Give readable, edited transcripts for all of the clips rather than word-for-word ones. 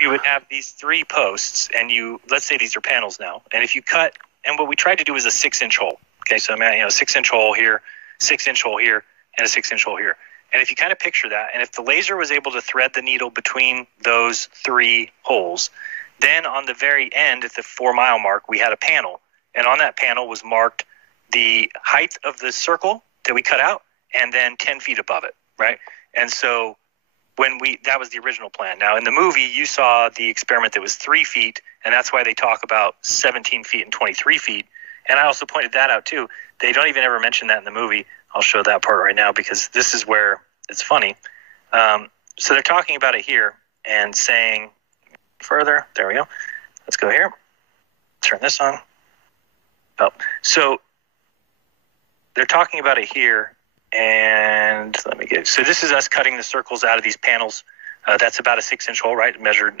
you would have these 3 posts, and let's say these are panels now, and if you cut, and what we tried to do is a 6-inch hole. Okay, so 6-inch hole here, 6-inch hole here, and a 6-inch hole here. And if you kind of picture that, and if the laser was able to thread the needle between those 3 holes, then on the very end, at the 4-mile mark, we had a panel. And on that panel was marked the height of the circle that we cut out, and then 10 feet above it, right? And so that was the original plan. Now, in the movie, you saw the experiment that was 3 feet, and that's why they talk about 17 feet and 23 feet. And I also pointed that out, too. They don't even ever mention that in the movie. I'll show that part right now because this is where it's funny. So they're talking about it here and saying further. There we go. Let's go here. Turn this on. Oh, so they're talking about it here. And let me get. So this is us cutting the circles out of these panels. That's about a 6-inch hole, right? Measured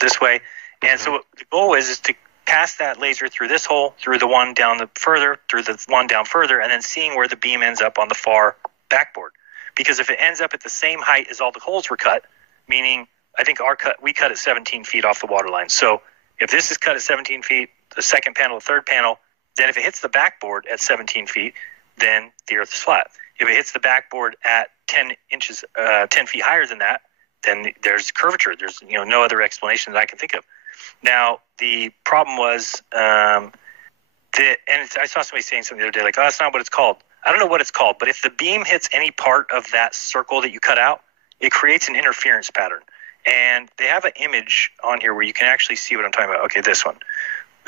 this way. And so the goal is to pass that laser through this hole, through the one down further, through the one down further, and then seeing where the beam ends up on the far backboard. Because if it ends up at the same height as all the holes were cut, meaning I think we cut at 17 feet off the water line. So if this is cut at 17 feet, the second panel, the third panel, then if it hits the backboard at 17 feet, then the Earth is flat. If it hits the backboard at 10 feet higher than that, then there's curvature. There's no other explanation that I can think of. Now, the problem was I saw somebody saying something the other day, like, oh, that's not what it's called. I don't know what it's called, but if the beam hits any part of that circle that you cut out, it creates an interference pattern. And they have an image on here where you can actually see what I'm talking about. Okay, this one.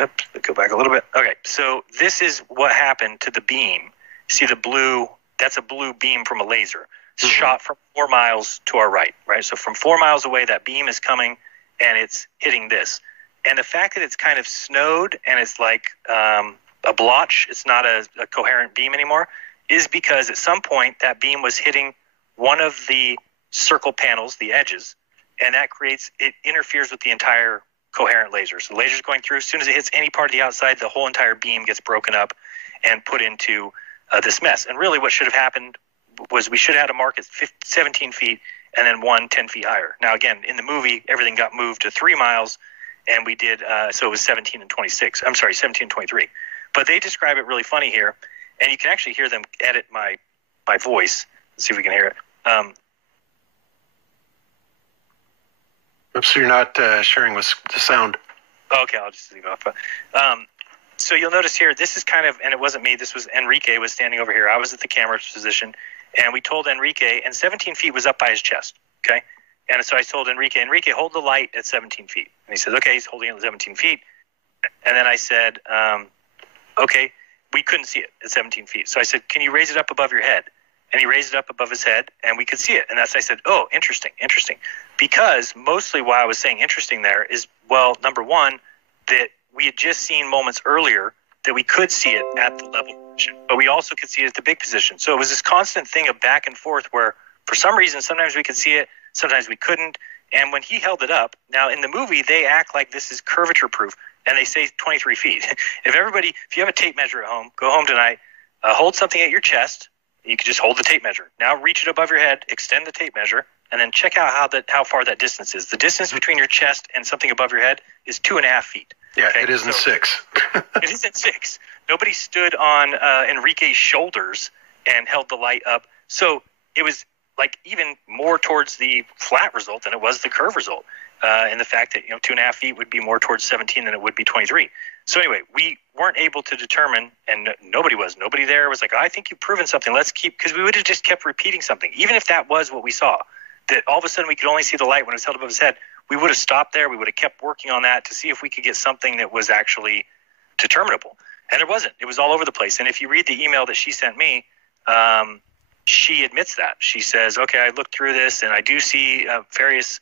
Oops, go back a little bit. Okay, so this is what happened to the beam. See the blue? That's a blue beam from a laser. It's shot from 4 miles to our right? So from 4 miles away, that beam is coming, and it's hitting this. And the fact that it's kind of snowed and it's like a blotch, it's not a coherent beam anymore, is because at some point that beam was hitting one of the circle panels, the edges, and it interferes with the entire coherent laser. So the laser's going through. As soon as it hits any part of the outside, the whole entire beam gets broken up and put into this mess. And really what should have happened was we should have had a mark at 17 feet and then one 10 feet higher. Now, again, in the movie, everything got moved to 3 miles, and we did, so it was 17 and 26. I'm sorry, 17 and 23. But they describe it really funny here, and you can actually hear them edit my voice. Let's see if we can hear it. Oops, so you're not sharing with the sound. Okay, I'll just leave it off. So you'll notice here, this is kind of, and it wasn't me, this was Enrique was standing over here. I was at the camera position, and we told Enrique, and 17 feet was up by his chest, okay? And so I told Enrique, hold the light at 17 feet. And he said, okay, he's holding it at 17 feet. And then I said, okay, we couldn't see it at 17 feet. So I said, can you raise it up above your head? And he raised it up above his head, and we could see it. And I said, oh, interesting. Because mostly why I was saying interesting there is, well, number one, that we had just seen moments earlier that we could see it at the level position, but we also could see it at the big position. So it was this constant thing of back and forth where for some reason sometimes we could see it, sometimes we couldn't. And when he held it up, now in the movie they act like this is curvature proof, and they say 23 feet. If you have a tape measure at home, go home tonight, hold something at your chest. You can just hold the tape measure. Now reach it above your head, extend the tape measure, and then check out how far that distance is. The distance between your chest and something above your head is 2.5 feet. Yeah, okay? It isn't 6. It isn't 6. Nobody stood on Enrique's shoulders and held the light up. So it was like even more towards the flat result than it was the curve result. And the fact that 2.5 feet would be more towards 17 than it would be 23. So anyway, we weren't able to determine, and nobody there was like, I think you've proven something. Let's keep, because we would have just kept repeating something. Even if that was what we saw, that all of a sudden we could only see the light when it was held above his head, we would have stopped there. We would have kept working on that to see if we could get something that was actually determinable. And there wasn't. It was all over the place. And if you read the email that she sent me, she admits that. She says, okay, I looked through this and I do see various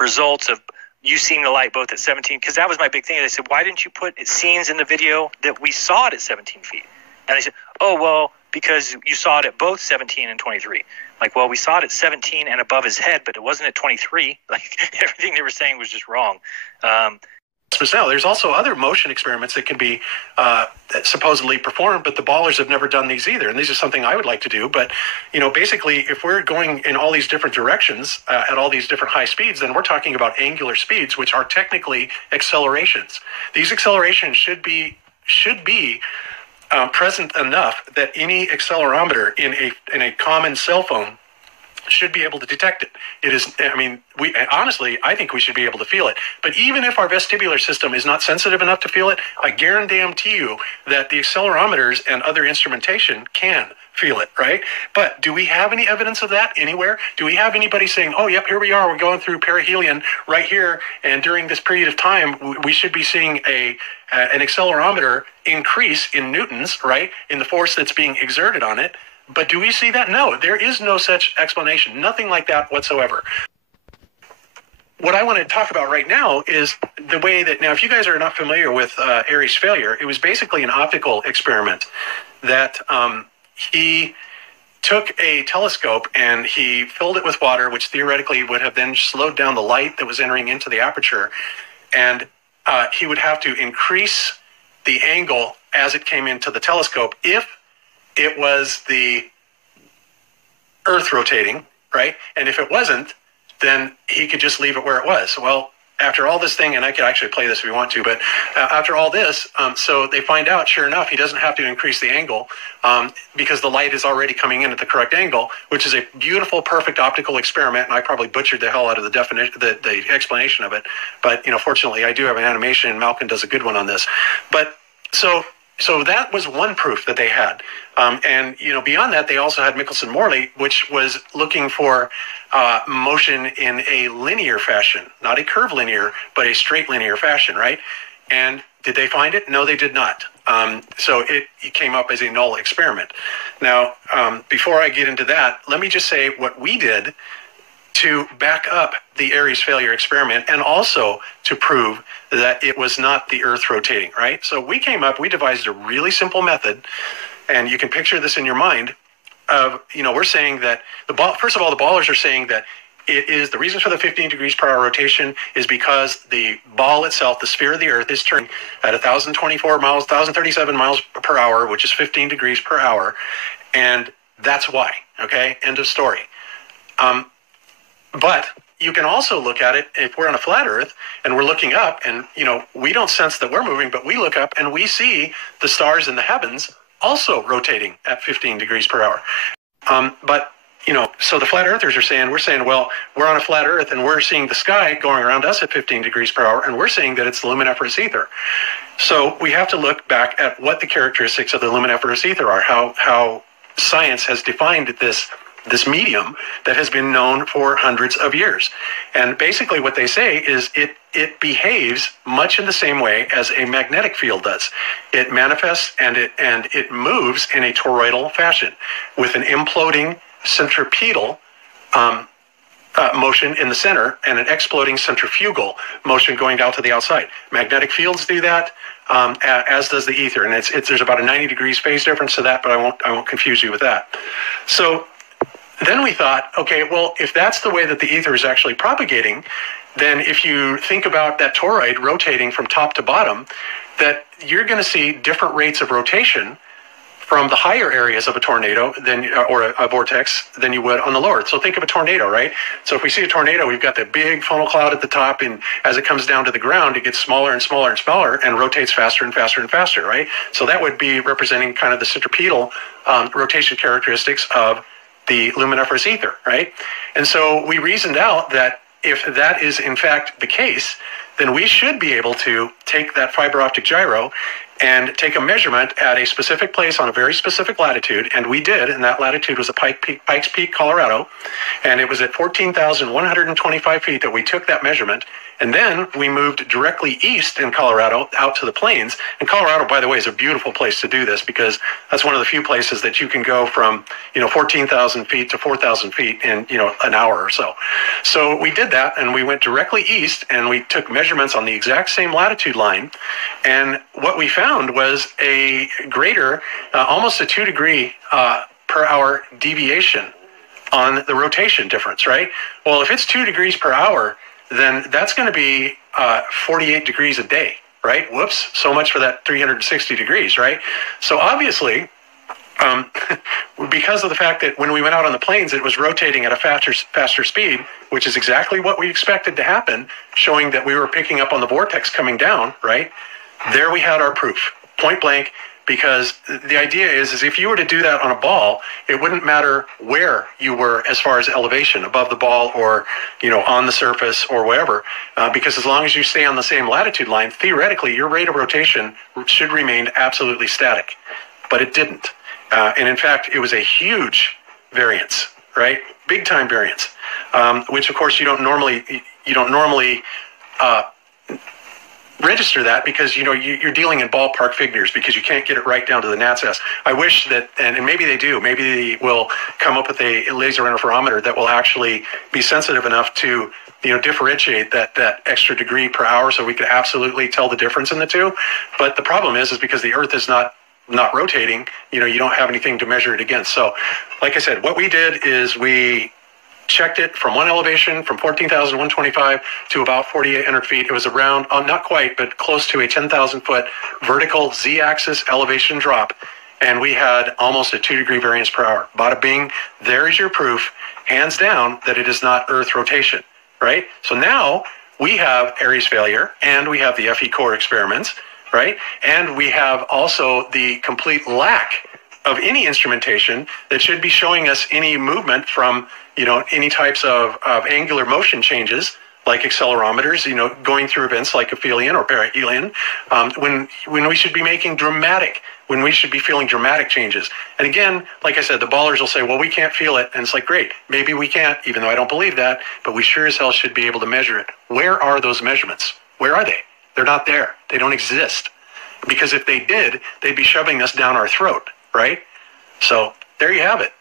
results of you seeing the light both at 17, because that was my big thing. They said, why didn't you put scenes in the video that we saw it at 17 feet? And they said, oh, well, because you saw it at both 17 and 23. Like, well, we saw it at 17 and above his head, but it wasn't at 23. Like, everything they were saying was just wrong. Now, there's also other motion experiments that can be supposedly performed, but the ballers have never done these either. And these are something I would like to do. But, basically, if we're going in all these different directions at all these different high speeds, then we're talking about angular speeds, which are technically accelerations. These accelerations should be present enough that any accelerometer in a common cell phone should be able to detect it. It is, I think we should be able to feel it. But even if our vestibular system is not sensitive enough to feel it, I guarantee you that the accelerometers and other instrumentation can feel it, right? But do we have any evidence of that anywhere? Do we have anybody saying, oh, yep, here we are, we're going through perihelion right here, and during this period of time, we should be seeing an accelerometer increase in newtons, right, in the force that's being exerted on it? But do we see that? No, there is no such explanation. Nothing like that whatsoever. What I want to talk about right now is the way that, now if you guys are not familiar with Airy's failure, it was basically an optical experiment that he took a telescope and he filled it with water, which theoretically would have then slowed down the light that was entering into the aperture. And he would have to increase the angle as it came into the telescope if it was the Earth rotating, right? And if it wasn't, then he could just leave it where it was. Well, after all this thing, and I could actually play this if you want to, but after all this, so they find out, sure enough, he doesn't have to increase the angle because the light is already coming in at the correct angle, which is a beautiful, perfect optical experiment. And I probably butchered the hell out of the definition, the explanation of it. But, fortunately, I do have an animation, and Malcolm does a good one on this. But so that was one proof that they had. And, beyond that, they also had Michelson-Morley, which was looking for motion in a linear fashion, not a curvilinear, but a straight linear fashion, right? And did they find it? No, they did not. So it came up as a null experiment. Now, before I get into that, let me just say what we did to back up the Airy's failure experiment and also to prove that it was not the Earth rotating, right? So we devised a really simple method, and you can picture this in your mind of, we're saying that first of all, the ballers are saying that it is the reason for the 15 degrees per hour rotation is because the ball itself, the sphere of the Earth, is turning at 1,037 miles per hour, which is 15 degrees per hour. And that's why, okay? End of story. But you can also look at it if we're on a flat Earth and we're looking up and, we don't sense that we're moving, but we look up and we see the stars in the heavens also rotating at 15 degrees per hour. So the flat earthers are saying, well, we're on a flat Earth and we're seeing the sky going around us at 15 degrees per hour, and we're saying that it's the luminiferous ether. So we have to look back at what the characteristics of the luminiferous ether are, how science has defined this medium that has been known for hundreds of years. And basically what they say is it behaves much in the same way as a magnetic field does. It manifests and it moves in a toroidal fashion with an imploding centripetal motion in the center and an exploding centrifugal motion going out to the outside. Magnetic fields do that, as does the ether. And there's about a 90 degrees phase difference to that, but I won't confuse you with that. So then we thought, okay, well, if that's the way that the ether is actually propagating, then if you think about that toroid rotating from top to bottom, that you're going to see different rates of rotation from the higher areas of a tornado or a vortex than you would on the lower. So think of a tornado, right? So if we see a tornado, we've got the big funnel cloud at the top, and as it comes down to the ground, it gets smaller and smaller and smaller and rotates faster and faster and faster, right? So that would be representing kind of the centripetal rotation characteristics of the luminiferous ether, right? And so we reasoned out that if that is in fact the case, then we should be able to take that fiber optic gyro and take a measurement at a specific place on a very specific latitude, and we did, and that latitude was at Pikes Peak, Colorado, and it was at 14,125 feet that we took that measurement. And then we moved directly east in Colorado out to the plains. And Colorado, by the way, is a beautiful place to do this because that's one of the few places that you can go from, 14,000 feet to 4,000 feet in, an hour or so. So we did that, and we went directly east, and we took measurements on the exact same latitude line. And what we found was a greater, almost a 2 degree per hour deviation on the rotation difference, right? Well, if it's 2 degrees per hour, then that's going to be 48 degrees a day, right? Whoops, so much for that 360 degrees, right? So obviously, because of the fact that when we went out on the plains, it was rotating at a faster speed, which is exactly what we expected to happen, showing that we were picking up on the vortex coming down, right? There we had our proof, point blank, because the idea is if you were to do that on a ball, it wouldn't matter where you were as far as elevation, above the ball or, on the surface or wherever, because as long as you stay on the same latitude line, theoretically, your rate of rotation should remain absolutely static, but it didn't. And in fact, it was a huge variance, right? Big time variance, which of course you don't normally register that because you're dealing in ballpark figures because you can't get it right down to the gnat's ass. I wish that, and maybe they do. Maybe they will come up with a laser interferometer that will actually be sensitive enough to differentiate that extra degree per hour, so we could absolutely tell the difference in the two. But the problem is because the Earth is not rotating, you don't have anything to measure it against. So like I said, what we did is we checked it from one elevation from 14,125 to about 4,800 feet. It was around, not quite, but close to a 10,000 foot vertical Z-axis elevation drop. And we had almost a 2-degree variance per hour. Bada bing, there is your proof, hands down, that it is not Earth rotation, right? So now we have Aries failure and we have the FE core experiments, right? And we have also the complete lack of any instrumentation that should be showing us any movement from, any types of angular motion changes like accelerometers, going through events like aphelion or perihelion, when we should be making when we should be feeling dramatic changes. And again, like I said, the ballers will say, well, we can't feel it. And it's like, great, maybe we can't, even though I don't believe that, but we sure as hell should be able to measure it. Where are those measurements? Where are they? They're not there. They don't exist. Because if they did, they'd be shoving us down our throat, right? So there you have it.